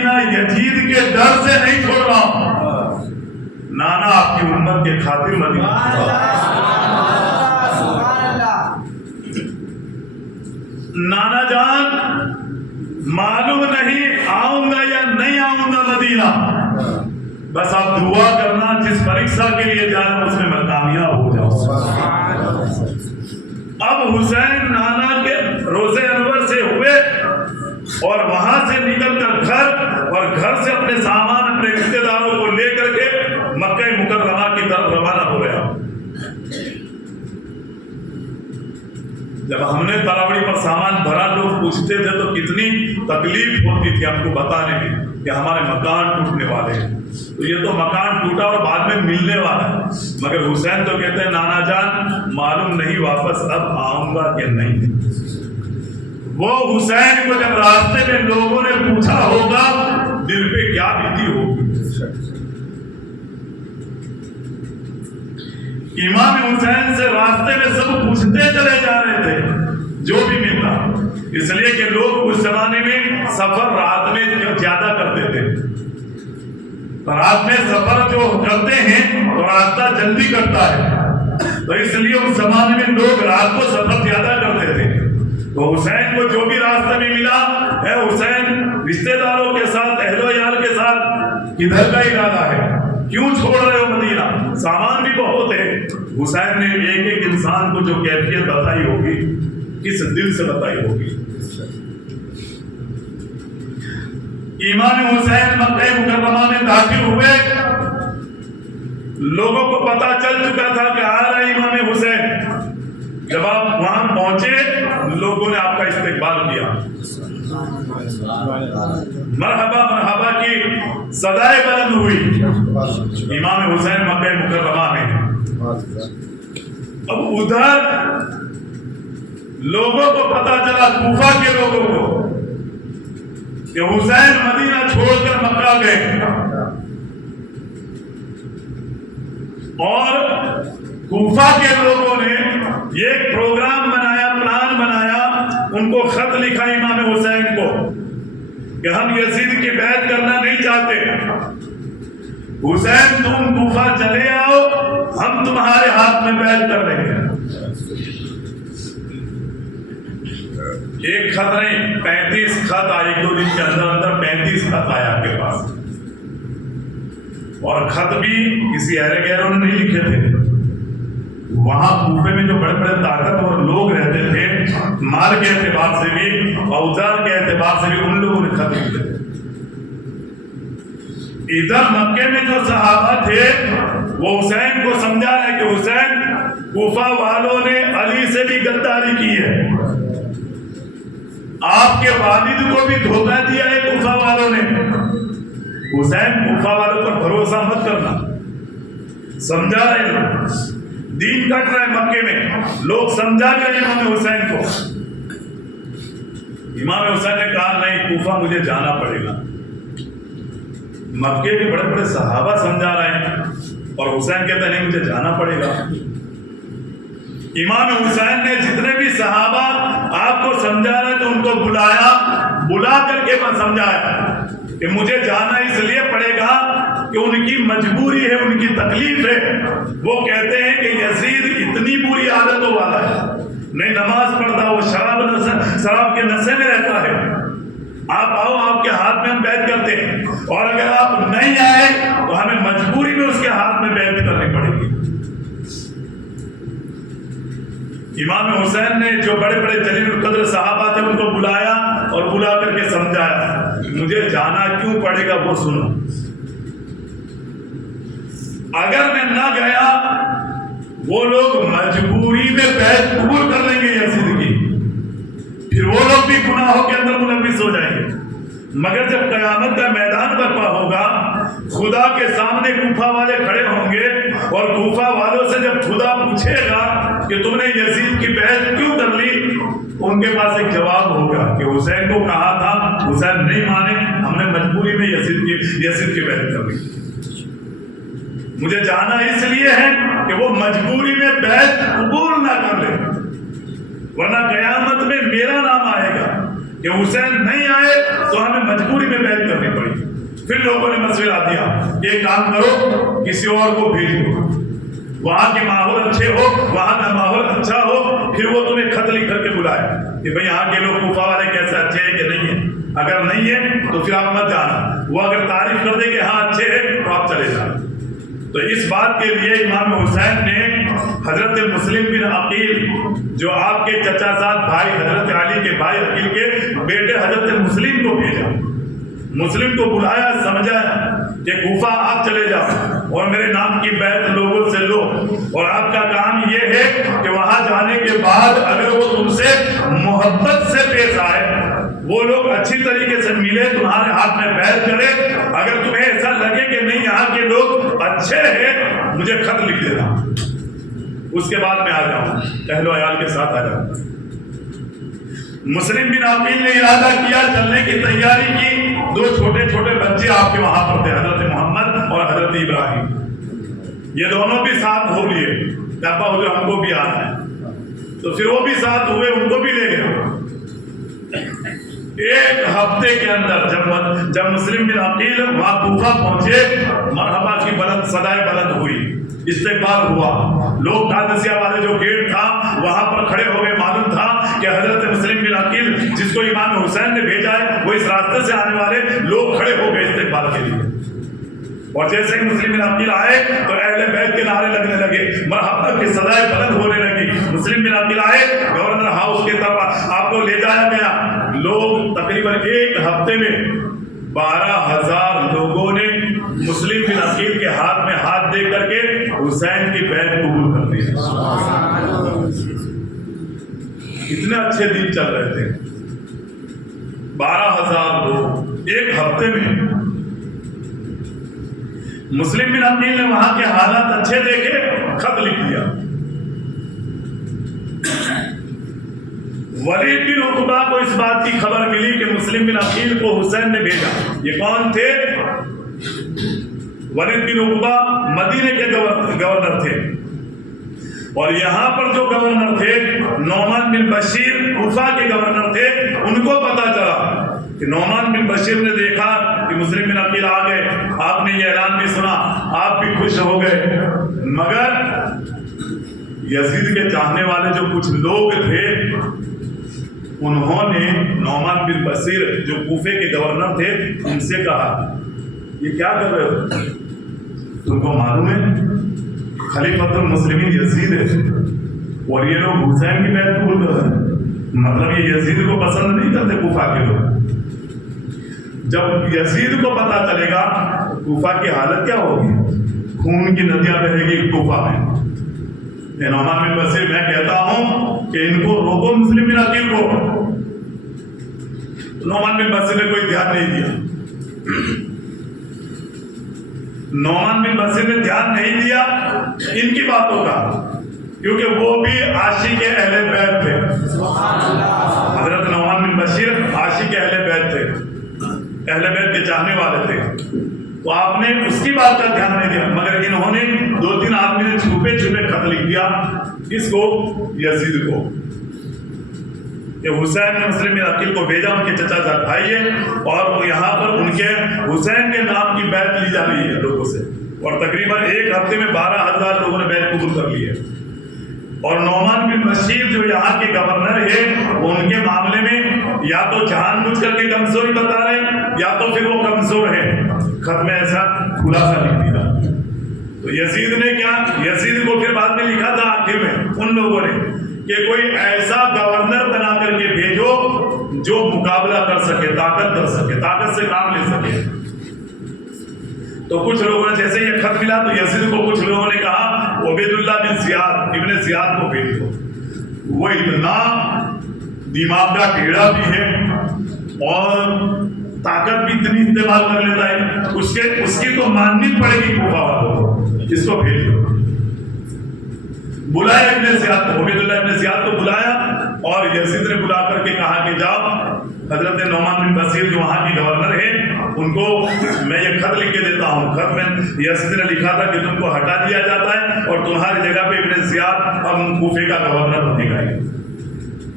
مدینہ یزید کے ڈر سے نہیں چھوڑ رہا ہوں، نانا آپ کی امت کے خاطر مدینہ نانا جان معلوم نہیں آؤں گا یا نہیں آؤں گا مدینہ، بس آپ دعا کرنا جس پریکشا کے لیے جا رہا ہوں اس میں میں کامیاب ہو جاؤں۔ اب حسین نانا کے روزے انور سے ہوئے اور وہاں سے نکل کر گھر، اور گھر سے اپنے سامان اپنے رشتے داروں کو لے کر کے مکہ مکرمہ کی طرف روانہ ہو گیا۔ جب ہم نے تراوڑی پر سامان بھرا، لوگ پوچھتے تھے تو کتنی تکلیف ہوتی تھی ہم کو بتانے میں کہ ہمارے مکان ٹوٹنے والے ہیں، تو یہ تو مکان ٹوٹا اور بعد میں ملنے والا ہے، مگر حسین تو کہتے ہیں نانا جان معلوم نہیں واپس اب آؤں گا کہ نہیں۔ وہ حسین کو جب راستے میں لوگوں نے پوچھا ہوگا دل پہ کیا بیتی ہوگی۔ امام حسین سے راستے میں سب پوچھتے چلے جا رہے تھے جو بھی ملتا، اس لیے کہ لوگ اس زمانے میں سفر رات میں زیادہ کرتے تھے، رات میں سفر جو کرتے ہیں تو راستہ جلدی کرتا ہے، تو اس لیے اس زمانے میں لوگ رات کو سفر زیادہ کرتے تھے۔ تو حسین کو جو بھی راستہ میں ملا ہے، حسین رشتے داروں کے ساتھ اہل و عیال کے ساتھ کدھر کا ارادہ ہے، کیوں چھوڑ رہے ہو مدینہ، سامان بھی بہت ہے۔ حسین نے ایک ایک انسان کو جو کیفیت بتائی ہوگی کس دل سے بتائی ہوگی۔ امام حسین مکہ مکرمہ میں داخل ہوئے، لوگوں کو پتا چل چکا تھا کہ آ رہے امام حسین۔ جب آپ وہاں پہنچے لوگوں نے آپ کا استقبال کیا، مرحبا مرحبا کی صدائے بلند ہوئی امام حسین مکہ مکرمہ میں۔ اب ادھر لوگوں کو پتا چلا، کوفہ کے لوگوں کو، کہ حسین مدینہ چھوڑ کر مکہ گئے، اور کوفہ کے لوگوں نے ایک پروگرام بنایا، پلان بنایا، ان کو خط لکھا امام حسین کو کہ ہم یزید کی بیعت کرنا نہیں چاہتے، حسین تم کوفہ چلے آؤ، ہم تمہارے ہاتھ میں بیعت کر لیں گے۔ ایک خط نہیں 35 خط آئے، ایک دو دن کے اندر اندر 35 خط آیا آپ کے پاس، اور خط بھی کسی اہل غیروں نے نہیں لکھے تھے۔ وہاں کوفے میں جو بڑے بڑے طاقتور لوگ رہتے تھے، مال کے اعتبار سے بھی، اوزار کے اعتبار سے بھی، ان لوگوں نے خط لکھے تھے۔ ادھر مکے میں جو صحابہ تھے وہ حسین کو سمجھا رہے کہ حسین کوفہ والوں نے علی سے بھی غداری کی ہے، آپ کے والد کو بھی دھوکہ دیا ہے کوفہ والوں نے، حسین کوفہ والوں پر بھروسہ مت کرنا۔ سمجھا رہے ہیں دین کٹ رہا ہے مکے میں، لوگ سمجھا گئے امام حسین کو۔ امام حسین نے کہا نہیں، کوفہ مجھے جانا پڑے گا۔ مکے کے بڑے بڑے صحابہ سمجھا رہے ہیں اور حسین کہتے ہیں نہیں مجھے جانا پڑے گا۔ امام حسین نے جتنے بھی صحابہ آپ کو سمجھا رہے تھے ان کو بلایا، بلا کر کے سمجھایا کہ مجھے جانا اس لیے پڑے گا کہ ان کی مجبوری ہے، ان کی تکلیف ہے۔ وہ کہتے ہیں کہ یزید اتنی بری عادتوں والا ہے، نہیں نماز پڑھتا، وہ شراب کے نشے میں رہتا ہے، آپ آؤ آپ کے ہاتھ میں ہم بیعت کرتے ہیں، اور اگر آپ نہیں آئے تو ہمیں مجبوری میں اس کے ہاتھ میں بیعت کرنی پڑے گی۔ امام حسین نے جو بڑے بڑے جلیل القدر صحابہ تھے ان کو بلایا اور بلا کر کے سمجھایا مجھے جانا کیوں پڑے گا وہ سنو، اگر میں نہ گیا وہ لوگ مجبوری میں بیعت قبول کر لیں گے یزید کی، پھر وہ لوگ بھی گناہوں کے اندر ملوث ہو جائیں گے، مگر جب قیامت کا میدان برپا ہوگا خدا کے سامنے کوفہ والے کھڑے ہوں گے اور کوفہ والوں سے جب خدا پوچھے گا کہ تم نے یزید کی بیعت کیوں کر لی، ان کے پاس ایک جواب ہوگا کہ حسین کو کہا تھا، حسین نہیں مانے، ہم نے مجبوری میں یزید کی بیعت کر لی۔ مجھے جانا اس لیے ہے کہ وہ مجبوری میں بیعت قبول نہ کر لے، ورنہ قیامت میں میرا نام آئے گا کہ حسین نہیں آئے تو ہمیں مجبوری میں بیعت کرنی پڑی۔ फिर लोगों ने मशवरा दिया कि एक काम करो, किसी और को भेज दो, वहां के माहौल अच्छे हो, वहां का माहौल अच्छा हो, फिर वो तुम्हें खत लिख करके बुलाए कि भाई यहाँ के लोग कूफा वाले कैसे, अच्छे हैं कि नहीं है। अगर नहीं है तो फिर आप मत जाना, वो अगर तारीफ कर दे कि हाँ अच्छे हैं तो आप चले जाओ। तो इस बात के लिए इमाम हुसैन ने हजरत मुस्लिम बिन अकील, जो आपके चचा साथ भाई हजरत अली के भाई अकील के बेटे हजरत मुस्लिम को भेजा, मुस्लिम को बुलाया, समझाया कि कूफा आप चले जाओ और मेरे नाम की बैत लोगों से लो, और आपका काम ये है कि वहां जाने के बाद अगर वो तुमसे मोहब्बत से पेश आए, वो लोग अच्छी तरीके से मिले, तुम्हारे हाथ में बैत करे, अगर तुम्हें ऐसा लगे कि नहीं यहाँ के लोग अच्छे हैं, मुझे खत लिख देना, उसके बाद मैं आ जाऊं, अहलो अयाल के साथ आ जाऊं। मुस्लिम बिन अकील ने इरादा किया, चलने की तैयारी की। दो छोटे छोटे बच्चे आपके वहां पर थे, हजरत मोहम्मद और हजरत इब्राहिम, ये दोनों भी साथ हो लिए, पापा हो जो हमको भी आना है, तो फिर वो भी साथ हुए, उनको भी ले गए। एक हफ्ते के अंदर जब मुस्लिम बिन अकील वहां कूफा पहुंचे, मरहबा की बुलंद सदाएं बुलंद हुई, इस्तेकबाल हुआ, लोग कादसिया वाले जो गेट था वहां पर खड़े हो गए। मालूम था कि हजरत मुस्लिम बिन अकील जिसको इमाम हुसैन ने भेजा है, वो इस रास्ते से आने वाले लोग खड़े हो गए इस्तेकबाल के लिए। और जैसे ही मुस्लिम बिन अकील आए तो अहले बैत के नारे लगने लगे, मरहबा की सदाएं बुलंद होने लगी। मुस्लिम बिन अकील आए, गवर्नर हाउस की तरफ आपको ले जाया गया। लोग तकरीबन एक हफ्ते में 12,000 लोगों ने मुस्लिम बिन अकील के हाथ में हाथ दे करके हुसैन की बैत कबूल कर दी। इतने अच्छे दिन चल रहे थे, 12,000 लोग एक हफ्ते में। मुस्लिम बिन अकील ने वहां के हालात अच्छे देखे, खत लिख दिया। वलीद बिन उकबा को इस बात की खबर मिली कि मुस्लिम बिन अकील को हुसैन ने भेजा। ये कौन थे? वलीद बिन उकबा मदीने के गवर्नर थे, और यहाँ पर जो गवर्नर थे नौमान बिन बशीर कूफा के गवर्नर थे। उनको पता चला कि नौमान बिन बशीर ने देखा कि मुस्लिम बिन अकील आ गए, आपने ये ऐलान भी सुना, आप भी खुश हो गए, मगर यजीद के चाहने वाले जो कुछ लोग थे, उन्होंने नौमान बिन बशीर जो कूफे के गवर्नर थे उनसे कहा, ये क्या कर रहे हो? तुमको मालूम है खलीफतुल मुस्लिमीन यजीद है, और ये लोग हुसैन की बैत कबूल कर रहे हैं। मतलब ये यजीद को पसंद नहीं करते कूफा के लोग। जब यजीद को पता चलेगा कूफा की हालत क्या होगी, खून की नदियां बहेगी कूफा में। नौमान बिन बशीर, मैं कहता हूं कि इनको रोको मुस्लिम बिन अकील को। नौमान बिन बशीर ने कोई ध्यान नहीं दिया। नौमान बिन बशीर ने ध्यान नहीं दिया इनकी बातों का, क्योंकि वो भी आशिक अहले बैत थे। हजरत नौमान बिन बशीर आशिक अहले बैत थे, अहले बैत के चाहने वाले थे, तो आपने उसकी बात का ध्यान नहीं दिया। मगर इन्होंने 2-3 आदमी ने छुपे छुपे खत लिख दिया, इसको यजीद को, हुसैन ने मुस्लिम बिन अकील को भेजा, उनके चचा जाट भाई है, और यहाँ पर उनके हुसैन के नाम की बैत ली जा रही है लोगों से, और तकरीबन एक हफ्ते में 12,000 लोगों ने बैत कबूल कर ली है। और नौमान बिन बशीर जो यहाँ के गवर्नर है, वो उनके मामले में या तो जानबूझ करके कमजोरी बता रहे हैं, या तो फिर वो कमजोर है। खत में ऐसा खुलासा लिख दिया। तो यजीद ने क्या, यजीद को फिर बाद में लिखा था आखिर में उन लोगों ने कि कोई ऐसा गवर्नर बना करके भेजो जो मुकाबला कर सके, ताकत कर सके, ताकत से काम ले सके। तो कुछ लोगों ने जैसे ये खत मिला तो यजीद को कुछ लोगों ने कहा उबैदुल्लाह बिन जियाद इब्ने जियाद को भेज दो, वो इतना दिमाग का टेढ़ा भी है और ताकत भी इतनी इस्तेमाल कर लेता है, उसकी तो माननी पड़ेगी कूफा वालों को, इसको भेज दो। बुलाया इब्ने जियाद को, उबैदुल्लाह इब्ने जियाद को बुलाया, और यजीद ने बुला करके कहा कि जाओ हजरत नौमान बिन बशीर जो वहां की गवर्नर है, उनको मैं ये खत लिख के देता हूँ। खत में यजीद ने लिखा था कि तुमको हटा दिया जाता है और तुम्हारी जगह पे इब्ने जियाद अब कूफे का गवर्नर बनेगा,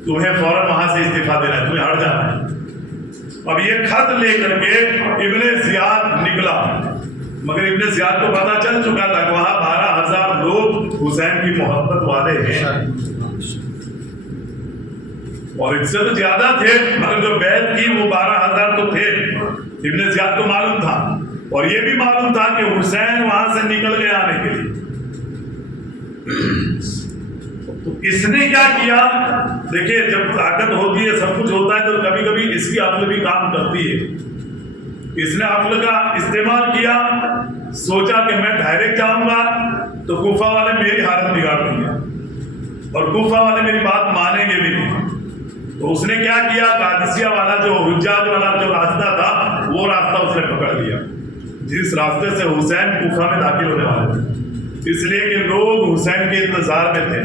तुम्हें फौरन वहां से इस्तीफा देना है, तुम्हें हट जाना है। अब ये खत लेकर के इब्ने जियाद مگر ابن زیاد کو پتا چل چکا تھا کہ وہاں 12,000 لوگ حسین کی محبت والے ہیں اور اس سے تو زیادہ تھے، مگر جو بیعت کی وہ 12,000 تو تھے۔ ابن زیاد کو معلوم تھا اور یہ بھی معلوم تھا کہ حسین وہاں سے نکل گئے آنے کے لیے۔ تو اس نے کیا کیا؟ دیکھیے جب طاقت ہوتی ہے، سب کچھ ہوتا ہے، تو کبھی کبھی اس کی عقل بھی کام کرتی ہے۔ اس نے عقل کا استعمال کیا، سوچا کہ میں ڈائریکٹ جاؤں گا تو کوفہ والے میری حالت بگاڑ دیں گے اور کوفہ والے میری بات مانیں گے بھی نہیں۔ تو اس نے کیا کیا؟ قادسیہ والا جو حجاج والا جو راستہ تھا وہ راستہ اس نے پکڑ لیا، جس راستے سے حسین کوفہ میں داخل ہونے والے تھے، اس لیے کہ لوگ حسین کے انتظار میں تھے۔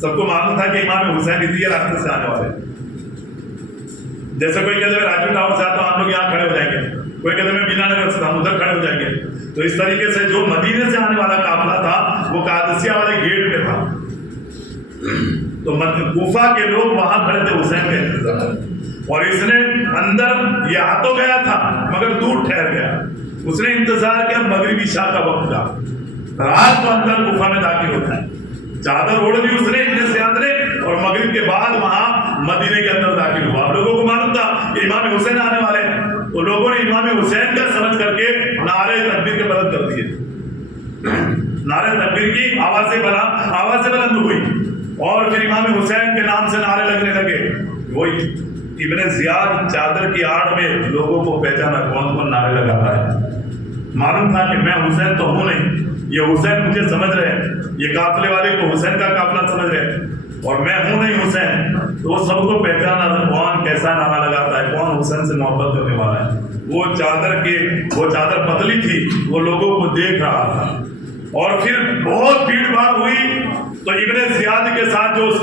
سب کو معلوم تھا کہ امام حسین اسی راستے سے آنے والے۔ جیسے کوئی کہتے ہیں راجو ٹاؤن سے آتا ہوں ہم لوگ یہاں کھڑے ہو جائیں گے، کوئی کہتے ہیں بینا نگر سے ہم ادھر کھڑے ہو جائیں گے۔ تو اس طریقے سے جو مدینے سے آنے والا قافلہ تھا وہ قادسیہ والے گیٹ پہ تھا، تو کوفہ کے لوگ وہاں کھڑے تھے حسین کے انتظار، اور اس نے اندر یہ آ تو گیا تھا مگر دور ٹھہر گیا۔ اس نے انتظار کیا، مغربی عشاء کا وقت تھا، رات کو اندر کوفہ میں داخل ہوتا ہے، چادر اوڑھ لی اس نے ابن زیاد نے، اور مغرب کے بعد وہاں مدینے کے اندر داخل ہوا۔ اب لوگوں کو معلوم تھا کہ امام حسین آنے والے ہیں، تو لوگوں نے امام حسین کا سمجھ کر کے نعرے تکبیر کے بلند کر دیے۔ نعرے تکبیر کی آوازیں بلند ہوئی اور پھر امام حسین کے نام سے نعرے لگنے لگے۔ وہی ابن زیاد چادر کی آڑ میں لوگوں کو پہچانا کون کون نعرے لگاتا ہے۔ معلوم تھا کہ میں حسین تو ہوں نہیں، یہ حسین مجھے سمجھ رہے ہیں، یہ قافلے والے کو حسین کا قافلہ سمجھ رہے ہیں اور میں ہوں نہیں حسین، تو وہ سب کو پہچانا تھا کون کیسا نعرہ لگاتا ہے، کون حسین سے محبت کرنے والا ہے۔ وہ چادر پتلی تھی، وہ لوگوں کو دیکھ رہا تھا، اور پھر بہت بھیڑ بھاڑ ہوئی تو ابن زیاد کے ساتھ جو اس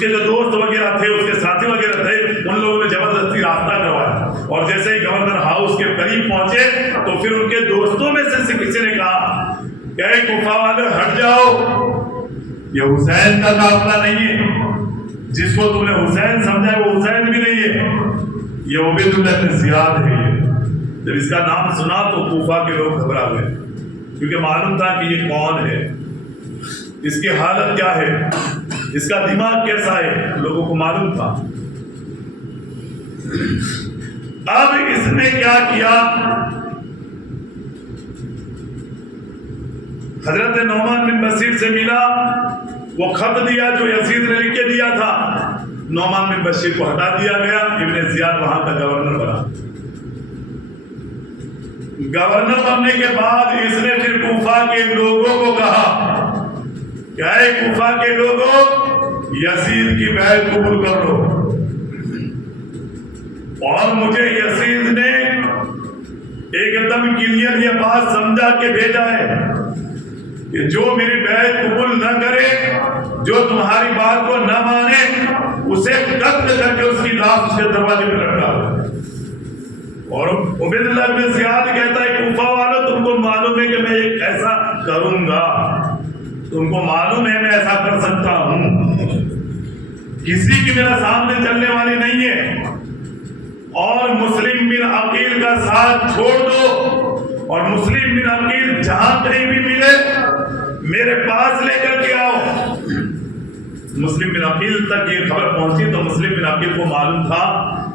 کے جو دوست وغیرہ تھے، اس کے ساتھی وغیرہ تھے، ان لوگوں نے زبردستی راستہ کروایا، اور جیسے ہی گورنر ہاؤس کے قریب پہنچے تو پھر ان کے دوستوں میں سے کسی نے کہا کہ اے کوفہ والے ہٹ جاؤ، یہ حسین کا قافلہ نہیں ہے، جس کو تم نے حسین سمجھا وہ حسین بھی نہیں ہے، یہ عبید اللہ بن زیاد ہے۔ جب اس کا نام سنا تو کوفہ کے لوگ گھبرا گئے، کیونکہ معلوم تھا کہ یہ کون ہے، اس کی حالت کیا ہے، اس کا دماغ کیسا ہے، لوگوں کو معلوم تھا۔ اب اس نے کیا کیا؟ حضرت نعمان بن بشیر سے ملا، وہ خط دیا جو یزید نے لکھ کے دیا تھا، نعمان بن بشیر کو ہٹا دیا گیا، ابن زیاد وہاں کا گورنر بنا۔ گورنر بننے کے بعد اس نے پھر کوفہ کے لوگوں کو کہا کہ اے کوفہ کے لوگوں، یزید کی بیعت قبول کر لو، اور مجھے یزید نے ایک دم کلیئر یہ بات سمجھا کے بھیجا ہے کہ جو میری بیعت قبول نہ کرے، جو تمہاری بات کو نہ مانے، اسے قتل کر کے اس کی لاش اس کے دروازے پہ لٹکا دو۔ اور عبید اللہ بن زیاد کہتا ہے کوفہ والوں، تم کو معلوم ہے کہ میں ایک ایسا کروں گا، تم کو معلوم ہے میں ایسا کر سکتا ہوں، کسی کی میرا سامنے چلنے والی نہیں ہے، اور مسلم بن عقیل کا ساتھ چھوڑ دو، اور مسلم بن عقیل جہاں کہیں بھی ملے میرے پاس لے کر کے آؤ۔ مسلم بن عقیل تک یہ خبر پہنچی تو مسلم بن عقیل کو معلوم تھا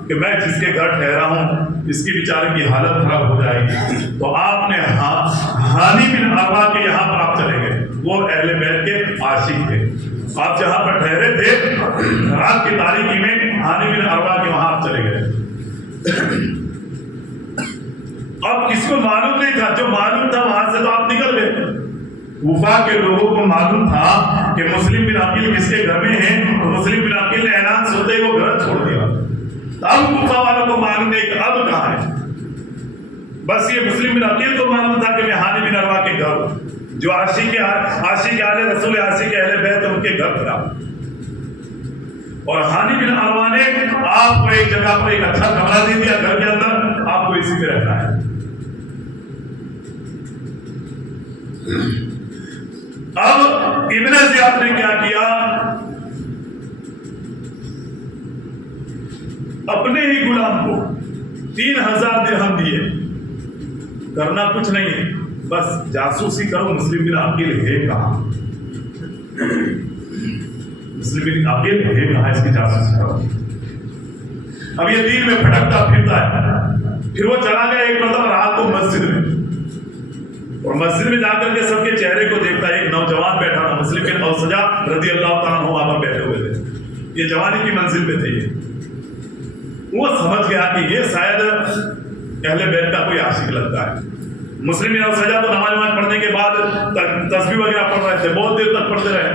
کہ میں جس کے گھر ٹھہرا ہوں اس کی بیچارے کی حالت خراب ہو جائے گی، تو آپ نے ہانی بن عروا کے یہاں پر آپ چلے گئے، وہ اہل بیت کے عاشق تھے، آپ جہاں پر ٹھہرے تھے رات کی تاریکی میں ہانی بن عروا کے وہاں آپ چلے گئے۔ اب کس کو معلوم نہیں تھا، جو معلوم تھا وہاں سے تو آپ نکل گئے۔ کوفہ کے لوگوں کو معلوم تھا کہ مسلم بن عقیل کس کے گھر میں ہیں، تو مسلم بن عقیل نے اعلان سنتے ہی وہ گھر چھوڑ دیا۔ اب کوفہ والوں کو معلوم نہیں کہ اب کہاں ہے، بس یہ مسلم بن عقیل کو معلوم تھا کہ میں ہانی بن عروا کے گھر ہوں، جو عاشق آل رسول عاشق اہل بیت ان کے گھر تھا۔ اور ہانی بن عروا نے آپ کو ایک جگہ پر ایک اچھا کمرہ دے دیا گھر کے اندر، آپ کو اسی میں رہنا ہے۔ اب ابن زیاد نے کیا کیا، اپنے ہی غلام کو 3000 درہم دیے، کرنا کچھ نہیں ہے، बस जासूसी करो, मुस्लिम बिन अकील है कहाँ, मुस्लिम बिन अकील है कहाँ, इसकी जासूसी करो। अब ये दिन में भटकता फिरता है। फिर वो चला गया एक मतलब रात को मस्जिद में, और मस्जिद में जाकर के सबके चेहरे को देखता है। एक नौजवान बैठा था, मुस्लिम बिन औसजा रज़ी अल्लाह तआला अन्हु वहां पर बैठे हुए थे। ये जवानी की मंजिल पे थे। ये वो समझ गया कि ये शायद अहले बैत का कोई आशिक लगता है। मुस्लिम बिन औसजा तो नमाज पढ़ने के बाद तस्बीह वगैरह पढ़ रहे थे, बहुत देर तक पढ़ते रहे।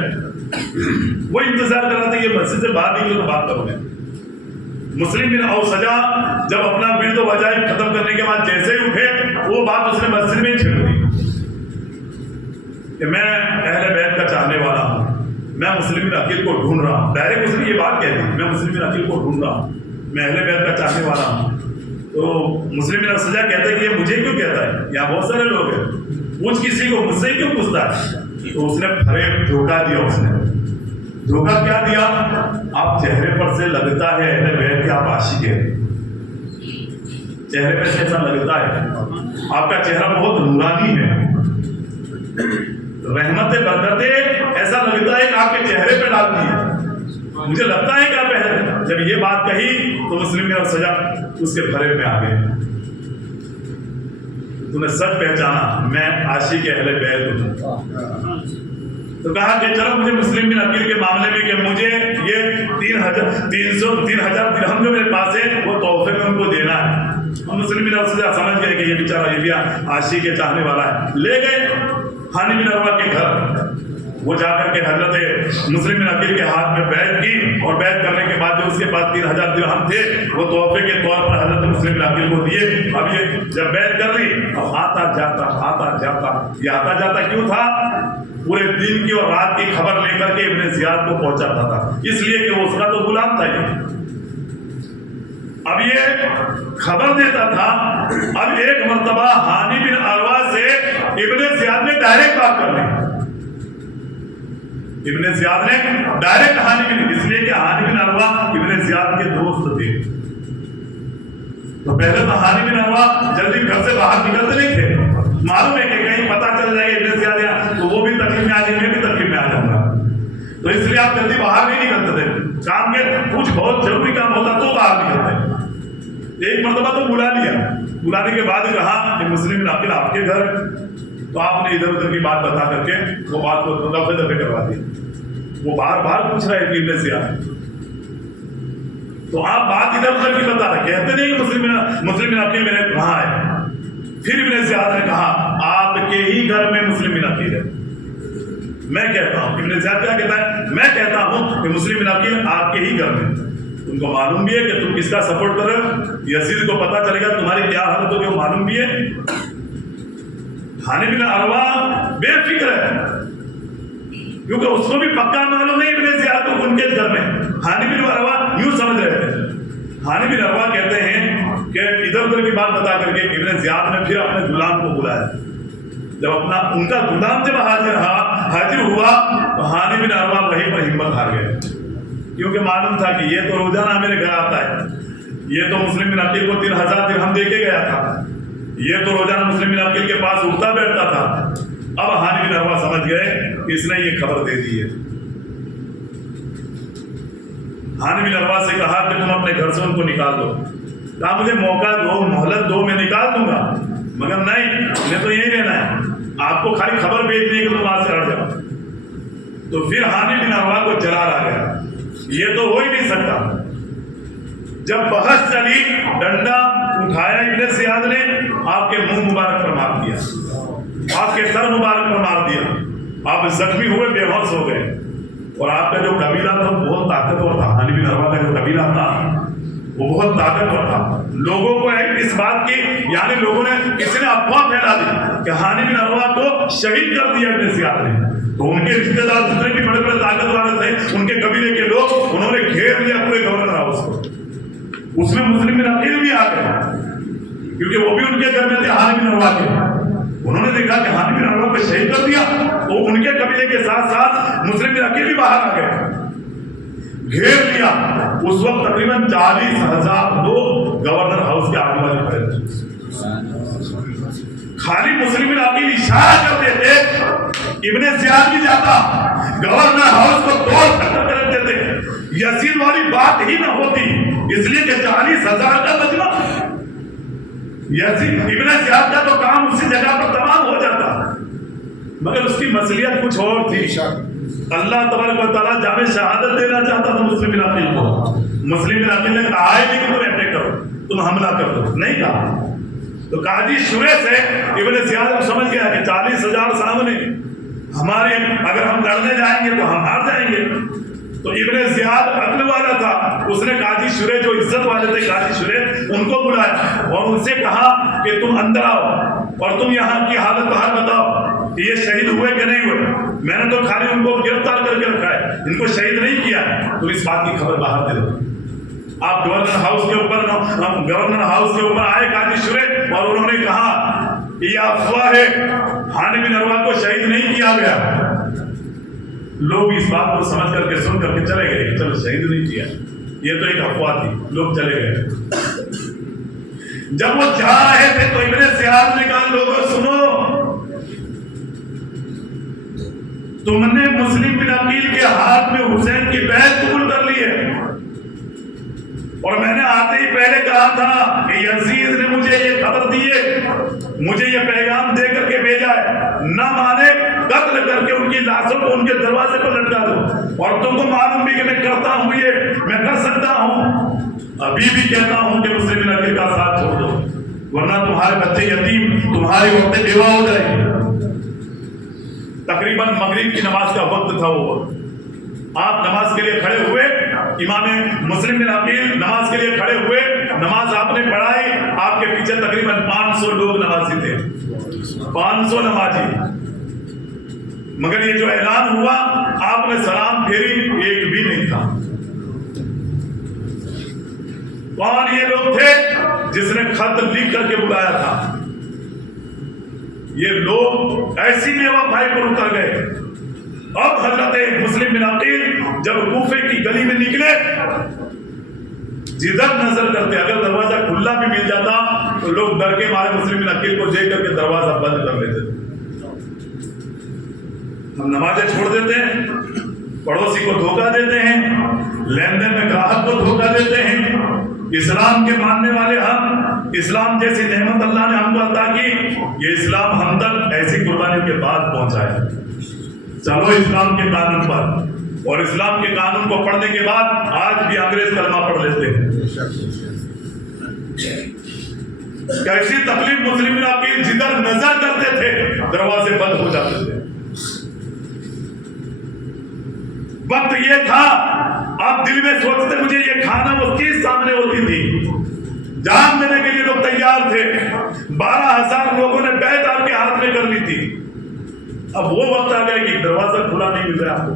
वो इंतजार कर रहे थे ये मस्जिद से बाहर निकले तो बात करोगे। मुस्लिम बिन औसजा जब अपना विर्द वजाइफ खत्म करने के बाद जैसे ही उठे, वो बात उसने मस्जिद में छेड़ दी कि मैं अहले बैत का चाहने वाला हूँ, मैं मुस्लिम बिन अकील को ढूंढ रहा हूँ। डायरेक्ट उसने ये बात कह दी, मैं मुस्लिम बिन अकील को ढूंढ रहा हूँ, मैं अहले बैत का चाहने वाला हूँ। तो मुस्लिम बिन औसजा कहते हैं कि ये मुझे क्यों कहता है, यहाँ बहुत सारे लोग हैं, पूछ किसी को, मुझसे क्यों पूछता है। तो उसने फरेब धोखा दिया। उसने धोखा क्या दिया, आप चेहरे पर से लगता है अहले बैत के आप आशिक है, चेहरे पे से ऐसा लगता है, आपका चेहरा बहुत नूरानी है, रहमत बरकते ऐसा लगता है कि आपके चेहरे पे डालती है, मुझे लगता है कि आप पहले। जब ये बात कही तो मुस्लिम बिन औसजा उसके फरेब में आ गए। तूने सच पहचाना, मैं आशिक अहले बैत हूं। तो कहा कि चलो मुझे मुस्लिम बिन अकील के मामले में कि मुझे ये 3,000 दिरहम जो मेरे पास है वो तोहफे में उनको देना है। मुस्लिम बिन औसजा समझ गए कि ये बेचारा ये भी आशिक के चाहने वाला है। ले गए हानि बिन अरवा के घर। वो जाकर के हजरत मुस्लिम बिन अकील के हाथ में बैत की, और बैत करने के बाद जो उसके पास 3,000 दिरहम थे वो तोहफे के तौर पर हजरत मुस्लिम बिन अकील को दिए। अब ये जब बैत कर ली, अब आता जाता ये आता जाता क्यों था, पूरे दिन की और रात की खबर लेकर के इब्ने जियाद को पहुंचाता था, इसलिए कि वो उसका तो गुलाम था ये। अब ये खबर देता था। अब एक मर्तबा हानि बिन अरवा से इब्ने जियाद ने डायरेक्ट बात कर ली। इब्ने जियाद ने डायरेक्ट हानि बिन, इसलिए कि हानि बिन अरवा इब्ने जियाद के दोस्त थे। तो पहले तो हानि बिन अरवा जल्दी घर से बाहर निकलते नहीं थे, मालूम है कि कहीं पता चल जाएगा इब्ने जियाद तो वो भी तकलीफ में आ जाएंगे, मैं भी तकलीफ में आ जाऊंगा। तो इसलिए आप जल्दी बाहर नहीं निकलते थे, काम के कुछ बहुत जरूरी काम होता तो बाहर निकलते। एक मर्तबा तो बुला लिया, बुलाने के बाद कहा कि मुस्लिम बिन अकील आपके घर, तो आपने इधर उधर की बात बता करके वो बात को दफे दफे करवा दी। वो बार बार पूछ रहे हैं इब्ने जियाद, तो आप बात इधर उधर की बता रहे, कहते नहीं कि मुस्लिम बिन अकील मेरे कहाँ है। फिर इब्ने जियाद ने कहा आपके ही घर में मुस्लिम बिन अकील है। मैं कहता हूँ, इब्ने जियाद क्या कहता है, मैं कहता हूँ कि मुस्लिम बिन अकील आपके ही घर में। तुमको मालूम भी है कि तुम किसका सपोर्ट कर रहे हो, यजीद को पता चलेगा तुम्हारी क्या हालत होगी, मालूम भी है। हानि बिन अरवा बेफिक्र है, क्योंकि उसको भी पक्का मालूम नहीं इब्ने जियाद को उनके घर में। हानि बिन अरवा यूं समझ रहे थे। हानि बिन अरवा कहते हैं कि इधर उधर की बात बता करके इब्ने जियाद ने फिर अपने गुलाम को बुलाया। जब उनका गुलाम जब हाजिर हुआ तो हानि बिन अरवा वहीं पर हिम्मत हार गए, क्योंकि मालूम था कि ये तो रोजाना मेरे घर आता है, ये तो मुस्लिम बिन अकील को 3,000 दिरहम दे के गया था, ये तो रोजाना मुस्लिम बिन अकील के पास उठता बैठता था। अब हानि बिन अरवा समझ गए कि इसने ये खबर दे दी है। हानि बिन अरवा से कहा कि तुम अपने घर से उनको निकाल दो। कहा मुझे मौका दो, मोहलत दो, मैं निकाल दूंगा, मगर नहीं, मुझे तो यही रहना है, आपको खाली खबर भेजनी है कि तुम वहां से हट जाओ। तो फिर हानि बिन अरवा को जलाल आ गया, ये तो हो ही नहीं सकता। जब बहस चली, डंडा उठाया इब्ने जियाद ने, आपके मुंह मुबारक पर मार दिया, आपके सर मुबारक पर मार दिया, आप जख्मी हुए, बेहोश हो गए। और आपका जो कबीला था बहुत ताकतवर था, हानि बिन अरवा का जो कबीला था वो बहुत ताकतवर था। लोगों को इस बात की, यानी लोगों ने, किसी ने अफवाह फैला दी कि हानि बिन अरवा को शहीद कर दिया इब्ने जियाद ने। तो उनके रिश्तेदार जितने भी बड़े बड़े ताकतवर थे, उनके कबीले के लोग, उन्होंने घेर लिया पूरे गवर्नर हाउस को। उसमें मुस्लिम बिन अकील भी आ गए, क्योंकि वो भी उनके घर में थे हानि बिन अरवा के। उन्होंने देखा कि हानि बिन अरवा को शहीद कर दिया, तो उनके कबीले के साथ साथ मुस्लिम बिन अकील भी बाहर आ गए, घेर लिया। उस वक्त तकरीबन 40,000 लोग गवर्नर हाउस के आजू बाजू खड़े थे। खाली मुस्लिम अकील इशारा करते थे, इब्ने ज़ियाद भी जाता, गवर्नर हाउस को तोड़ खत्म कर देते, यजीद वाली बात ही ना होती, इसलिए कि 40,000 का मजमा, यजीद इब्ने ज़ियाद का तो काम उसी जगह पर तमाम हो जाता, मगर उसकी मसलियत कुछ और थी। अल्लाह तबारक व तआला जामे शहादत देना चाहता था मुस्लिम अकील को। मुस्लिम अकील ने कहा है कि तुम अटैक करो, तुम हमला कर दो, नहीं कहा। तो काजी शुरे से इब्ने ज़ियाद को समझ गया कि 40,000 सामने हमारे, अगर हम लड़ने जाएंगे तो हम हार जाएंगे। तो इब्ने ज़ियाद अक्ल वाला था, उसने काजी शुरे जो इज्जत वाले थे काजी शुरे, उनको बुलाया और उनसे कहा कि तुम अंदर आओ और तुम यहाँ की हालत बाहर बताओ कि ये शहीद हुए कि नहीं हुए। मैंने तो खाली उनको गिरफ्तार करके रखा है, इनको शहीद नहीं किया, तो इस बात की खबर बाहर दे दो। आप गवर्नर हाउस के ऊपर आए काजी शुरे और उन्होंने कहा ये अफवाह है, हानि बिन अरवा को शहीद नहीं किया गया। लोग इस बात को समझ करके सुन करके चले गए, चलो शहीद नहीं किया, ये तो एक अफवाह थी, लोग चले गए। जब वो जा रहे थे तो इब्ने ज़ियाद ने कहा लोगों सुनो, तुमने मुस्लिम बिन अकील के हाथ में हुसैन की बैत कबूल कर ली है, और मैंने आते ही पहले कहा था कि यजीद ने मुझे ये खबर दी है, मुझे ये पैगाम दे करके भेजा है, न माने कत्ल करके उनकी लाशों को उनके दरवाजे पर लटका दो। और तुमको मालूम भी कि मैं करता हूं, ये मैं कर सकता हूं। अभी भी कहता हूं कि मुस्लिम बिन अकील का साथ छोड़ दो, वरना तुम्हारे बच्चे यतीम, तुम्हारी औरतें बेवा हो जाएंगी। तकरीबन मगरिब की नमाज का वक्त था, वो आप नमाज के लिए खड़े हुए, इमाम मुस्लिम बिन अकील नमाज के लिए खड़े हुए, नमाज आपने पढ़ाई, आपके पीछे तकरीबन 500 लोग नमाजी थे, 500 नमाजी। मगर ये जो ऐलान हुआ, आपने सलाम फेरी, एक भी नहीं था। कौन ये लोग थे जिसने खत लिख करके बुलाया था? ये लोग ऐसी बेवफाई पर उतर गए। अब हजरत मुस्लिम बिन अकील जब कूफे की गली में निकले, जिधर नजर करते, अगर दरवाजा खुला भी मिल जाता तो लोग डर के मारे मुस्लिम बिन अकील को देख करके दरवाजा बंद कर लेते थे। हम नमाजें छोड़ देते हैं, पड़ोसी को धोखा देते हैं, लेन देन में ग्राहक को धोखा देते हैं। इस्लाम के मानने वाले हम, इस्लाम जैसी नेमत अल्लाह ने हमको अता की, ये इस्लाम हम तक ऐसी कुर्बानियों के बाद पहुंचाए। चलो इस्लाम के कानून पर, और इस्लाम के कानून को पढ़ने के बाद आज भी अंग्रेज कलमा पढ़ लेते हैं। कैसी तकलीफ मुस्लिम बिन अकील जिधर नजर करते थे दरवाजे बंद हो जाते थे। वक्त ये था, आप दिल में सोचते मुझे ये खाना वो चीज सामने होती थी, जान देने के लिए लोग तैयार थे। 12,000 लोगों ने बैत आपके हाथ में कर ली थी। अब वो वक्त आ गया कि दरवाजा खुला नहीं मिल रहा आपको।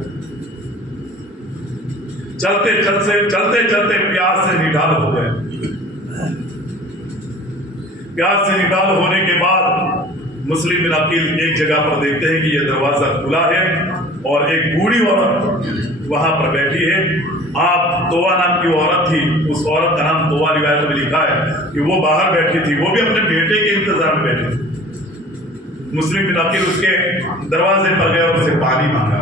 चलते चलते प्यास से निढाल हो गए। प्यास से निढाल होने के बाद मुस्लिम बिन अकील एक जगह पर देखते हैं कि ये दरवाजा खुला है और एक बूढ़ी औरत वहां पर बैठी है। आप तोवा नाम की औरत थी, उस औरत का नाम तोवा रिवायत में लिखा है कि वो बाहर बैठी थी, वो भी अपने बेटे के इंतजार में बैठी थी। मुस्लिम बिन अकील उसके दरवाजे पर गया और उसे पानी मांगा।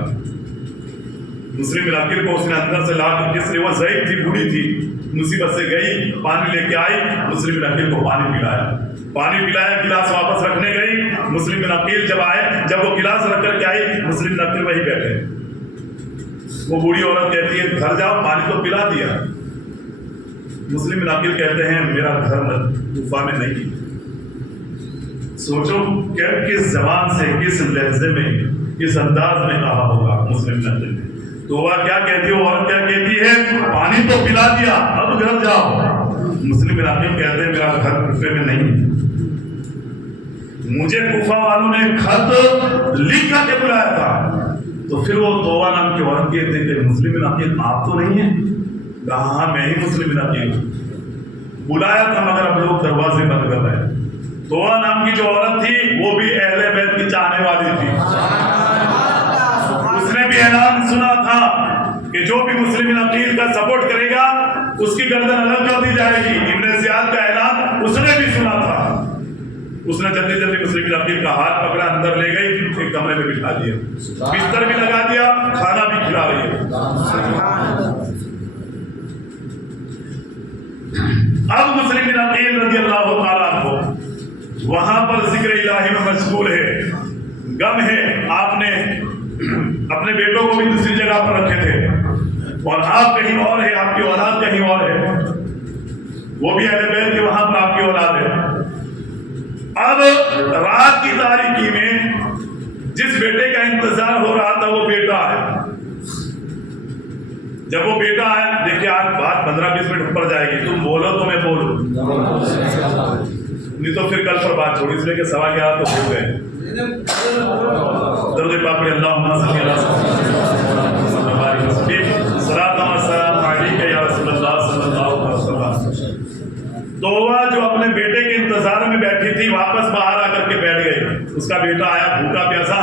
मुस्लिम बिन अकील को उसने अंदर से ला कर, इसलिए वो ज़ईफ थी, बूढ़ी थी, मुसीबत से गई, पानी लेके आई, मुस्लिम बिन अकील को पानी पिलाया, गिलास वापस रखने गई। मुस्लिम बिन अकील जब वो गिलास रख करके आई, मुस्लिम बिन अकील वही बैठे। वो बूढ़ी औरत कहती है घर जाओ, पानी तो पिला दिया। मुस्लिम बिन अकील कहते हैं मेरा घर गुफा में नहीं। सोचो किस जबान से, किस लहजे में, किस अंदाज में कहा होगा मुस्लिम बिन अकील ने। तो वह क्या कहती है, औरत क्या कहती है, पानी तो पिला दिया, अब घर जाओ। मुस्लिम बिन अकील कहते हैं मेरा घर गुफे में नहीं, मुझे गुफा वालों ने खत लिख करके बुलाया था। तो फिर वो तोवा नाम की औरत कहते थे मुस्लिम बिन अकील आप तो नहीं है? कहा मैं ही मुस्लिम बिन अकील, बुलाया था मगर अब लोग दरवाजे बंद कर रहे हैं। तोवा नाम की जो औरत थी वो भी अहले बैत की चाहने वाली थी। उसने भी ऐलान सुना था कि जो भी मुस्लिम बिन अकील का सपोर्ट करेगा उसकी गर्दन अलग कर दी जाएगी। इब्ने ज़ियाद का ऐलान उसने भी सुना था। اس نے جلدی جلدی مسلم بن عقیل کا ہاتھ پکڑا، اندر لے گئی، ایک کمرے میں بٹھا دیا، بستر بھی لگا دیا، کھانا بھی کھلا رہی ہے۔ اب مسلم بن عقیل رضی اللہ تعالیٰ عنہ وہاں پر ذکر الہی میں مشغول ہے، غم ہے، آپ نے اپنے بیٹوں کو بھی دوسری جگہ پر رکھے تھے اور آپ کہیں اور ہے، آپ کی اولاد کہیں اور ہے، وہ بھی اہل بیت کے وہاں پر آپ کی اولاد ہے۔ اب رات کی تاریکی میں جس بیٹے کا انتظار ہو رہا تھا وہ بیٹا ہے۔ جب وہ بیٹا ہے، دیکھیے آج بات 15-20 منٹ اوپر جائے گی، تم بولو تو میں بولوں، نہیں تو پھر کل پر بات چھوڑی، اس لیے کہ 11:15 تو ہو گئے۔ درود پاک پڑھیں، اللہم صلی علی سیدنا صلاۃ و سلام علیک یا رسول اللہ صلی اللہ علیہ وسلم۔ توبہ جو اپنے بیٹے کے انتظار میں بیٹھی تھی، واپس باہر آ کر کے بیٹھ گئی۔ اس کا بیٹا آیا بھوکا پیاسا،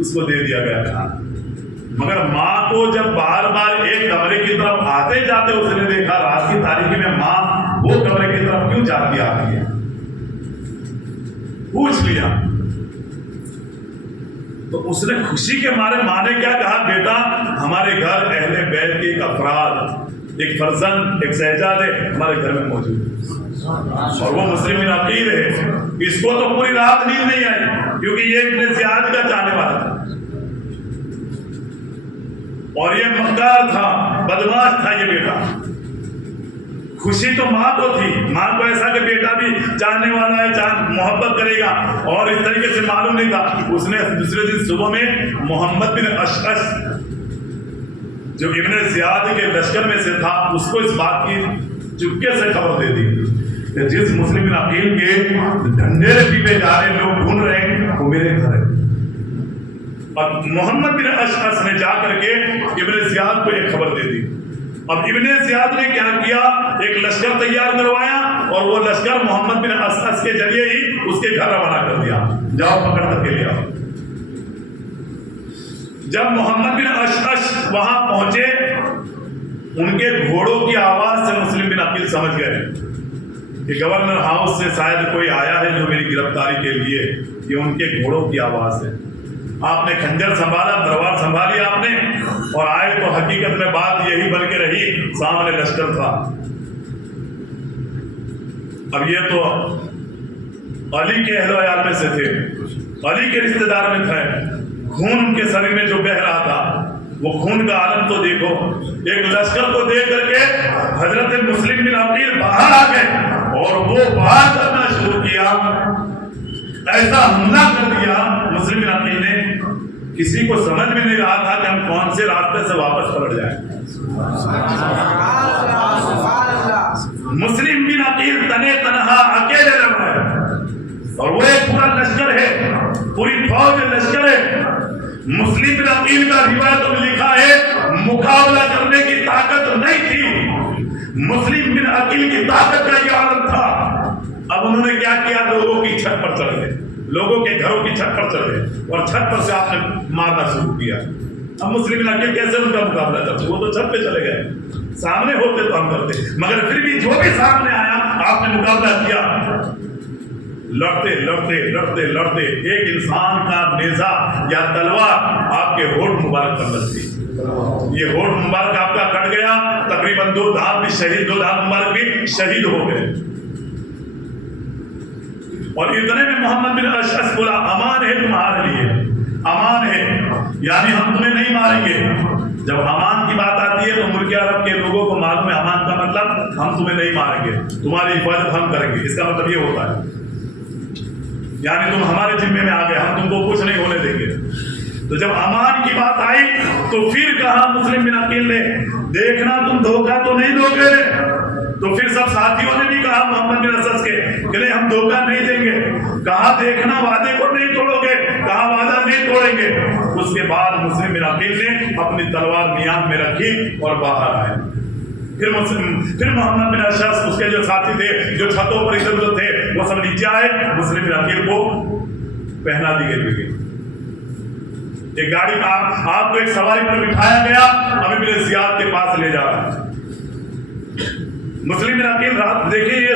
اس کو دے دیا گیا کھانا، مگر ماں کو جب بار بار ایک کمرے کی طرف آتے جاتے اس نے دیکھا رات کی تاریکی میں ماں وہ کمرے کی طرف کیوں جاتی آتی ہے، پوچھ لیا تو اس نے خوشی کے مارے ماں نے کیا کہا، بیٹا ہمارے گھر اہل بیت کے ایک افراد، ایک فرزند، ایک شہزادے ہمارے گھر میں موجود ہے اور وہ مسلم بن عقیل ہے، اس کو تو پوری رات نیند نہیں آئی کیونکہ یہ ابن زیاد کا چاہنے والا تھا اور یہ مکار تھا، بدماش تھا یہ بیٹا۔ خوشی تو ماں کو تھی، ماں کو ایسا کہ بیٹا بھی چاہنے والا ہے، محبت کرے گا، اور اس طریقے سے معلوم نہیں تھا۔ اس نے دوسرے دن صبح میں محمد بن اشعث جو ابن زیاد کے لشکر میں سے تھا اس کو اس بات کی چپکے سے خبر دے دی کہ جس مسلم بن عقیل کے ڈنڈے پیٹے جا رہے لوگ ڈھونڈ رہے ہیں وہ میرے گھر ہے۔ اور محمد بن اشعث نے جا کر کے ابن زیاد کو ایک خبر دے دی۔ اب ابن زیاد نے کیا کیا، ایک لشکر تیار کروایا اور وہ لشکر محمد بن اشعث کے ذریعے ہی اس کے گھر روانہ کر دیا، جاؤ پکڑ کر کے لے آؤ۔ جب محمد بن اشعث وہاں پہنچے، ان کے گھوڑوں کی آواز سے مسلم بن عقیل سمجھ گئے کہ گورنر ہاؤس سے شاید کوئی آیا ہے جو میری گرفتاری کے لیے، یہ ان کے گھوڑوں کی آواز ہے۔ آپ نے خنجر سنبھالا، تلوار سنبھالی آپ نے، اور آئے تو حقیقت میں بات یہی بن کے رہی، سامنے لشکر تھا۔ اب یہ تو علی کے اہل و عیال میں سے تھے، علی کے رشتہ دار میں تھے، خون ان کے شریر میں جو بہ رہا تھا وہ خون کا عالم تو دیکھو۔ ایک لشکر کو دیکھ کر کے حضرت مسلم بن عقیل باہر آ گئے اور وہ باہر کرنا شروع کیا، ایسا حملہ کر دیا مسلم بن عقیل نے، کسی کو سمجھ میں نہیں رہا تھا کہ ہم کون سے راستے سے واپس پلٹ جائیں۔ مسلم بن عقیل تنے تنہا اکیلے لڑ رہے اور وہ ایک پورا لشکر ہے، پوری فوج لشکر ہے۔ مسلم بن عقیل کا روایت میں لکھا ہے مقابلہ کرنے کی طاقت نہیں تھی، مسلم بن عقیل کی طاقت کا یہ عالم تھا۔ اب انہوں نے کیا کیا، لوگوں کی چھت پر چڑھ گئے، لوگوں کے گھروں کی چھت پر چڑھ گئے اور چھت پر سے آپ نے مارنا شروع کیا۔ اب مسلم بن عقیل کیسے ان کا مقابلہ کرتے، وہ تو چھت پہ چلے گئے، سامنے ہوتے تو ہم کرتے، مگر پھر بھی جو بھی سامنے آیا آپ نے مقابلہ کیا۔ لڑتے لڑتے لڑتے لڑتے ایک انسان کا نیزہ یا تلوار آپ کے ہونٹ مبارک پر لگتی، یہ ہونٹ مبارک آپ کا کٹ گیا، تقریباً 2 دانت بھی شہید، 2 دانت مبارک بھی شہید ہو گئے۔ اور اتنے میں محمد بن اشعث بولا امان ہے تمہارے لیے، امان ہے، یعنی ہم تمہیں نہیں ماریں گے۔ جب امان کی بات آتی ہے تو ملک عرب کے لوگوں کو معلوم ہے امان کا مطلب ہم تمہیں نہیں ماریں گے، تمہاری حفاظت ہم کریں گے، اس کا مطلب یہ ہوتا ہے یعنی تم ہمارے ذمے میں آ گئے، ہم تم کو کچھ نہیں ہونے دیں گے۔ تو جب امان کی بات آئی تو پھر کہا مسلم بن عقیل نے، دیکھنا تم دھوکہ تو نہیں دو گے۔ تو پھر سب ساتھیوں نے بھی کہا محمد بن اشعث کے کہ نہیں ہم دھوکہ نہیں دیں گے، کہا دیکھنا وعدے کو نہیں توڑو گے، کہا وعدہ نہیں توڑیں گے۔ اس کے بعد مسلم بن عقیل نے اپنی تلوار نیام میں رکھی اور باہر آئے۔ پھر محمد بن اشعث اس کے جو ساتھی تھے جو چھتوں پر ادھر ادھر تھے وہ سب نیچے آئے، مسلم بن عقیل کو پہنا دی گئی۔ ایک گاڑی میں آپ کو ایک سواری پر بٹھایا گیا، ابھی ابن زیاد کے پاس لے جا رہا ہے۔ मुस्लिम अकील रात देखिए ये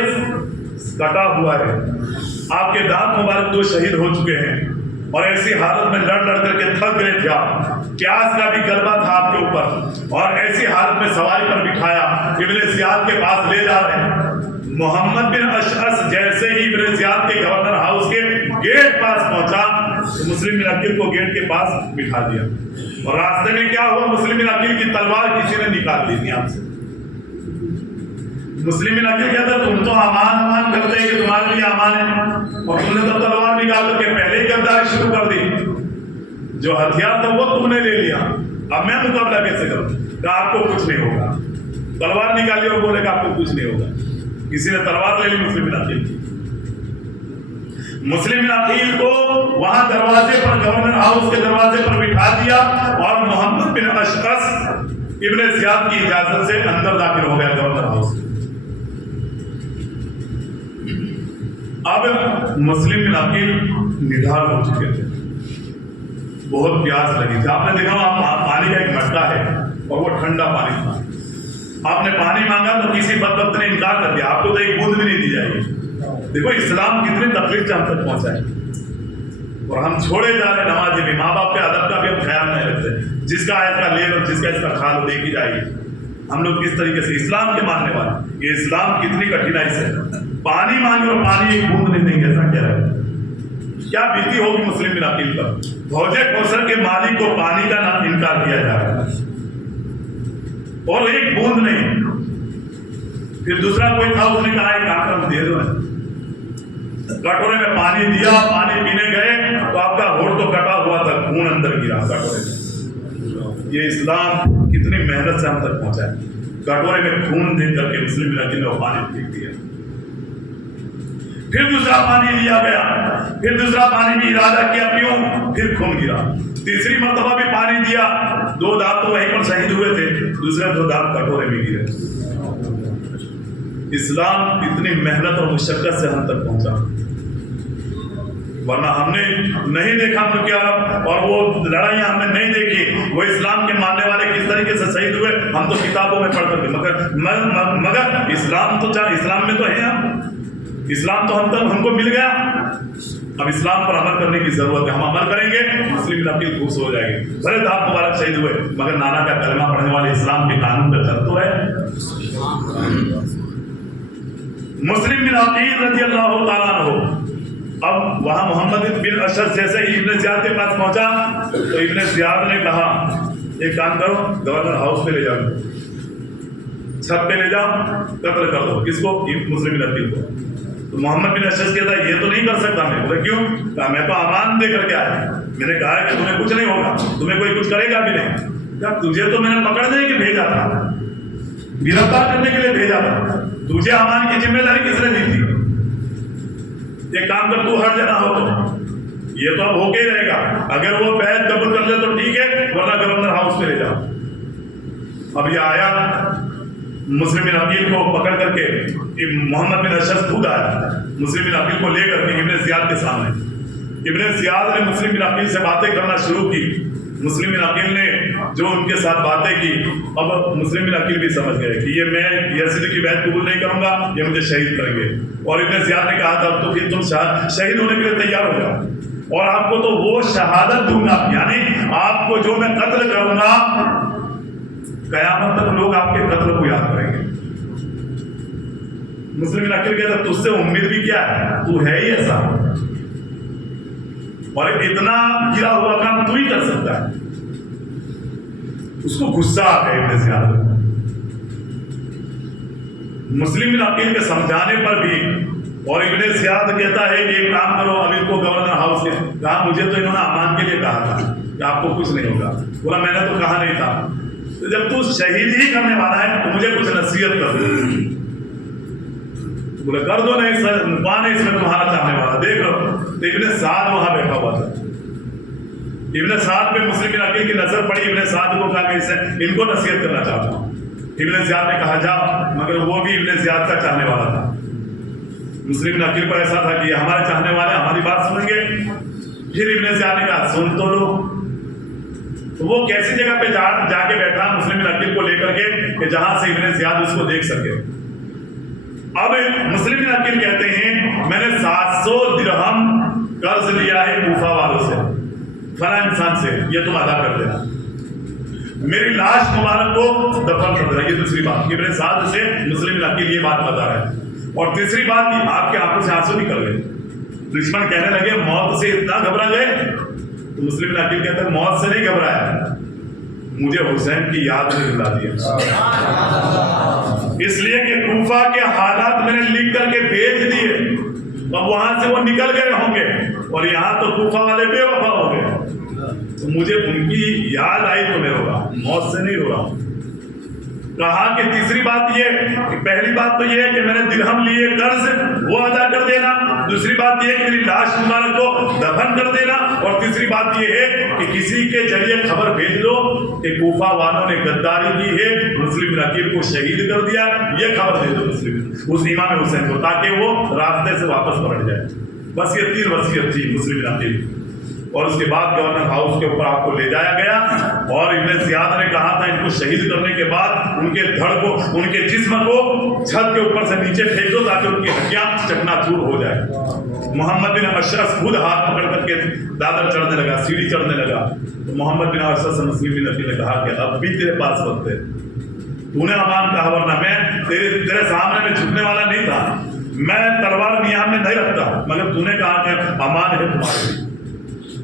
कटा हुआ है, आपके दांत मुबारक 2 शहीद हो चुके हैं और ऐसी हालत में लड़ करके थक गए थे आप, प्यास का भी गलबा था आपके ऊपर और ऐसी हालत में सवारी पर बिठाया इब्न जियाद के पास ले जा रहे हैं। मोहम्मद बिन अशअस जैसे ही इब्न जियाद के गवर्नर हाउस के गेट पास पहुंचा तो मुस्लिम बिन अकील को गेट के पास बिठा दिया और रास्ते में क्या हुआ, मुस्लिम बिन अकील की तलवार किसी ने निकाल ली थी आपसे। मुस्लिम बिन अकील कहते तुम तो अमान करते हैं कि तुम्हारे लिए अमान है और तुमने तो तलवार निकाल करके पहले ही गद्दारी शुरू कर दी, जो हथियार था वो तुमने ले लिया, अब मैं मुकाबला कैसे करूं? कहा आपको कुछ नहीं होगा, तलवार निकाली और बोले का आपको कुछ नहीं होगा। किसी ने तलवार ले ली मुस्लिम बिन अकील की। मुस्लिम बिन अकील को वहां दरवाजे पर, गवर्नर हाउस के दरवाजे पर बिठा दिया और मोहम्मद बिन अशअस इब्न जियाद की इजाजत से अंदर दाखिल हो गया गवर्नर हाउस। अब मुस्लिम बिन अकील निढाल हो चुके थे, बहुत प्यास लगी थी। आपने देखा पानी का एक मटका है और वो ठंडा पानी था, आपने पानी मांगा तो किसी बदबख्त ने इनकार कर दिया, आपको तो एक बूंद भी नहीं दी जाएगी। देखो इस्लाम कितनी तकलीफ से हम तक पहुंचा है और हम छोड़े जा रहे नमाजी भी, माँ बाप के अदब का भी हम ख्याल नहीं रखते, जिसका आयत का ले और जिसका इसका खा लो देखी जाएगी। हम लोग किस तरीके से इस्लाम के मानने वाले, ये इस्लाम कितनी कठिनाई से पानी मांगे और पानी एक बूंद नहीं देंगे, ऐसा क्या है? क्या बीती होगी मुस्लिम बिन अकील पर? हौजे कौसर के मालिक को पानी का नाम इनकार किया जा रहा है और एक बूंद नहीं। फिर दूसरा कोई था, उसने कहा एक आकर दे दो, कटोरे में पानी दिया, पानी पीने गए तो आपका होठ तो कटा हुआ था, खून अंदर गिरा कटोरे में। ये इस्लाम कितनी मेहनत से हम तक पहुंचा है, कटोरे में खून दे करके मुस्लिम बिन अकील ने पानी पी दिया। फिर दूसरा पानी लिया गया, फिर दूसरा पानी भी इरादा किया पीऊं, फिर खून गिरा। तीसरी मर्तबा भी पानी दिया, 2 दांत तो वहीं पर शहीद हुए थे, दूसरे 2 दांत कटोरे में गिरे। इस्लाम इतनी मेहनत और मुशक्कत से हम तक पहुंचा, वरना हमने नहीं देखा उनके अरब और वो लड़ाइयां हमने नहीं देखी, वो इस्लाम के मानने वाले किस तरीके से शहीद हुए हम तो किताबों में पढ़ करके, मगर इस्लाम तो इस्लाम में तो है, हम इस्लाम तो हमको मिल गया, अब इस्लाम पर अमल करने की जरूरत है। हम अमल करेंगे, मुस्लिम बिन अकील खुश हो जाएंगे। भले दांत मुबारक शहीद हुए मगर नाना का कलमा पढ़ने वाले इस्लाम के कानून पर चल तो है। मुस्लिम बिन अकील रजी अल्लाह तआला अन्हु अब वहां मोहम्मद बिन अशअस जैसे ही इब्न जियाद के पास पहुंचा तो इब्न जियाद ने कहा एक काम करो, गवर्नर हाउस पे ले जाओ, छत पे ले जाओ, कत्ल कर दो किसको? मुस्लिम बिन अकील को। तो मोहम्मद बिन अशअस कहता है ये तो नहीं कर सकता मैं। बोले क्यों? कहा मैं तो अमान दे करके आया, मैंने कहा है कि तुम्हें कुछ नहीं होगा, तुम्हें कोई कुछ करेगा भी नहीं। क्या तुझे तो मैंने पकड़ने के भेजा था, गिरफ्तार करने के लिए भेजा था, तुझे अमान की जिम्मेदारी किसने दी थी? एक काम कर, तू हर जना हो तो ये तो अब होके ही रहेगा, अगर वो बैत कबूल कर ले तो ठीक है, वरना गवर्नर हाउस में ले जाओ। अब ये आया, मुस्लिम बिन अकील को पकड़ करके मोहम्मद बिन अशअस खुद आया, मुस्लिम बिन अकील को लेकर के इब्न जियाद के सामने। इब्न जियाद ने मुस्लिम बिन अकील से बातें करना शुरू की। मुस्लिम बिन अकील ने जो उनके साथ बातें की, अब मुस्लिम बिन अकील भी समझ गए कि ये मैं यजीद की बैत कबूल नहीं करूंगा, ये मुझे शहीद करेंगे। और इब्न जियाद ने कहा था तो फिर तुम शहीद होने के लिए तैयार हो जाओ और आपको तो वो शहादत दूंगा, यानी आपको जो मैं कत्ल करूंगा कयामत तक लोग आपके कत्ल को याद करेंगे। मुस्लिम बिन अकील कहता तुझसे उम्मीद भी क्या है, तू है ही ऐसा और इतना गिरा हुआ काम तू ही कर सकता है। उसको गुस्सा आ गया इब्न जियाद। मुस्लिम बिन अकील के समझाने पर भी, और इब्न जियाद कहता है कि एक काम करो, अब इनको गवर्नर हाउस के कहा, मुझे तो इन्होंने अमान के लिए कहा था कि आपको कुछ नहीं होगा। बोला मैंने तो कहा नहीं था, तो जब तू शहीद ही करने वाला है तो मुझे कुछ नसीहत कर दो। बोले कर दो, नहीं सर कौन है इसमें तुम्हारा चाहने वाला, देख लो। तो इब्न साद वहां बैठा हुआ था। इब्न साद पे मुस्लिम बिन अकील की नजर पड़ी, इब्न साद को कहा मैं इनको नसीहत करना चाहता हूँ। इब्न जियाद ने कहा जाओ, मगर वो भी इब्न जियाद का चाहने वाला था। मुस्लिम बिन अकील को ऐसा था कि हमारे चाहने वाले हमारी बात सुनेंगे। फिर इब्न जियाद ने कहा सुन तो लो। तो वो कैसी जगह पे जाके बैठा मुस्लिम बिन अकील को लेकर के कि जहां से इब्न जियाद उसको देख सके। اب مسلم بن عقیل کہتے ہیں میں نے 700 درہم قرض لیا ہے کوفہ والوں سے، فلاں انسان سے، یہ تم ادا کر دینا، میری لاش مبارک کو دفن کر دینا۔ یہ دوسری بات، ابن سعد سے مسلم بن عقیل یہ بات بتا رہے ہیں۔ اور تیسری بات، یہ آپ کے آنکھوں سے آنسو نکل گئے، دشمن کہنے لگے موت سے اتنا گھبرا گئے، تو مسلم بن عقیل کہتے ہیں موت سے نہیں گھبرایا، مجھے حسین کی یاد نے دلا دیا، اس لیے کہ کوفہ کے حالات میں نے لکھ کر کے بھیج دیے، اب وہاں سے وہ نکل گئے ہوں گے، اور یہاں تو کوفہ والے بے وفا ہو گئے، تو مجھے ان کی یاد آئی تو میں رویا، موت سے نہیں رو رہا ہوں۔ کہا کہ تیسری بات یہ کہ پہلی بات تو یہ ہے کہ میں نے درہم لیے قرض وہ ادا کر دینا، دوسری بات یہ ہے کہ میری لاش مبارک کو دفن کر دینا، اور تیسری بات یہ ہے کہ کسی کے ذریعے خبر بھیج دو کہ کوفہ والوں نے غداری کی ہے، مسلم بن عقیل کو شہید کر دیا، یہ خبر دے دو مسلم اس امام حسین کو، تاکہ وہ راستے سے واپس پلٹ جائے۔ بس یہ 3 وصیت تھی مسلم بن عقیل۔ اور اس کے بعد گورنر ہاؤس کے اوپر آپ کو لے جایا گیا، اور ابن زیاد نے کہا تھا ان کو شہید کرنے کے بعد ان کے دھڑ کو، ان کے جسم کو چھت کے اوپر سے نیچے پھینک دو تاکہ ان کی ہڈیاں چکنا چور ہو جائے۔ محمد بن اشرف خود ہاتھ پکڑ کر کے دادر چڑھنے لگا، سیڑھی چڑھنے لگا، تو محمد بن اشرف سے مسلم بن عقیل نے کہا کہ اب بھی تیرے پاس وقت ہے، تو نے امان کہا، ورنہ میں تیرے سامنے میں جھکنے والا نہیں تھا، میں تلوار نیام میں نہیں رکھتا، مگر تو نے کہا کہ امان ہے تمہارے،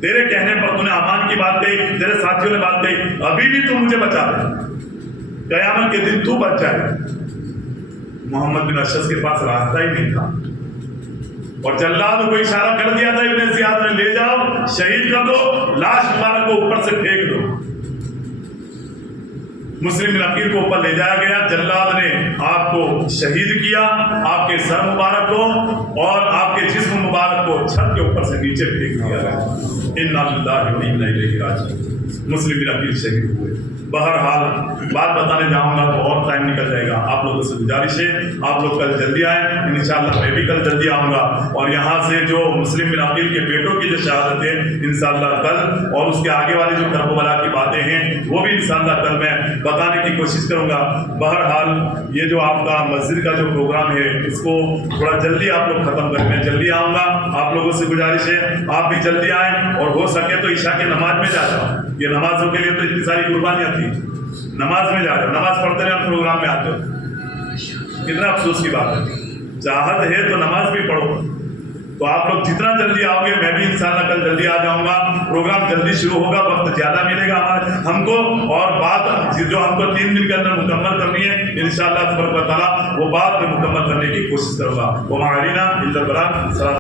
تیرے کہنے پر تو نے امان کی بات کہی، تیرے ساتھیوں نے بات کہی، ابھی بھی تو مجھے بچا دے، قیامت کے دن تو بچ جائے۔ محمد بن اشرف کے پاس راستہ ہی نہیں تھا، اور جلاد کو اشارہ کر دیا تھا ابن زیاد نے، لے جاؤ شہید کر دو، لاش مبارک کو اوپر سے پھینک دو۔ مسلم بن عقیل کو اوپر لے جایا گیا، جلاد نے آپ کو شہید کیا، آپ کے سر مبارک کو اور آپ کے جسم مبارک کو چھت کے اوپر سے نیچے پھینک دیا گیا۔ انا للہ و انا الیہ راجعون۔ مسلم بن عقیل شہید ہوئے۔ بہرحال بات بتانے جاؤں گا تو اور ٹائم نکل جائے گا، آپ لوگوں سے گزارش ہے آپ لوگ کل جلدی آئیں، انشاءاللہ میں بھی کل جلدی آؤں گا، اور یہاں سے جو مسلم بن عقیل کے بیٹوں کی جو شہادت ہے انشاءاللہ کل، اور اس کے آگے والی جو کربلا کی باتیں ہیں وہ بھی انشاءاللہ کل میں بتانے کی کوشش کروں گا۔ بہرحال یہ جو آپ کا مسجد کا جو پروگرام ہے اس کو تھوڑا جلدی آپ لوگ ختم کریں، میں جلدی آؤں گا، آپ لوگوں سے گزارش ہے آپ بھی جلدی آئیں، اور ہو سکے تو عشاء کی نماز میں جا جاؤ، یہ نمازوں کے لیے تو اتنی ساری قربانیاں تھی، نماز میں جا جاؤ، نماز پڑھتے رہے اور پروگرام میں آتے ہو، کتنا افسوس کی بات ہے، چاہت ہے تو نماز بھی پڑھو۔ تو آپ لوگ جتنا جلدی آؤ گے، میں بھی انشاءاللہ کل جلدی آ جاؤں گا، پروگرام جلدی شروع ہوگا، وقت زیادہ ملے گا ہم کو، اور بات جو ہم کو 3 دن کے اندر مکمل کرنی ہے انشاءاللہ تبارک و تعالیٰ وہ بات میں مکمل کرنے کی کوشش کروں گا۔ وما علینا الا البلاغ۔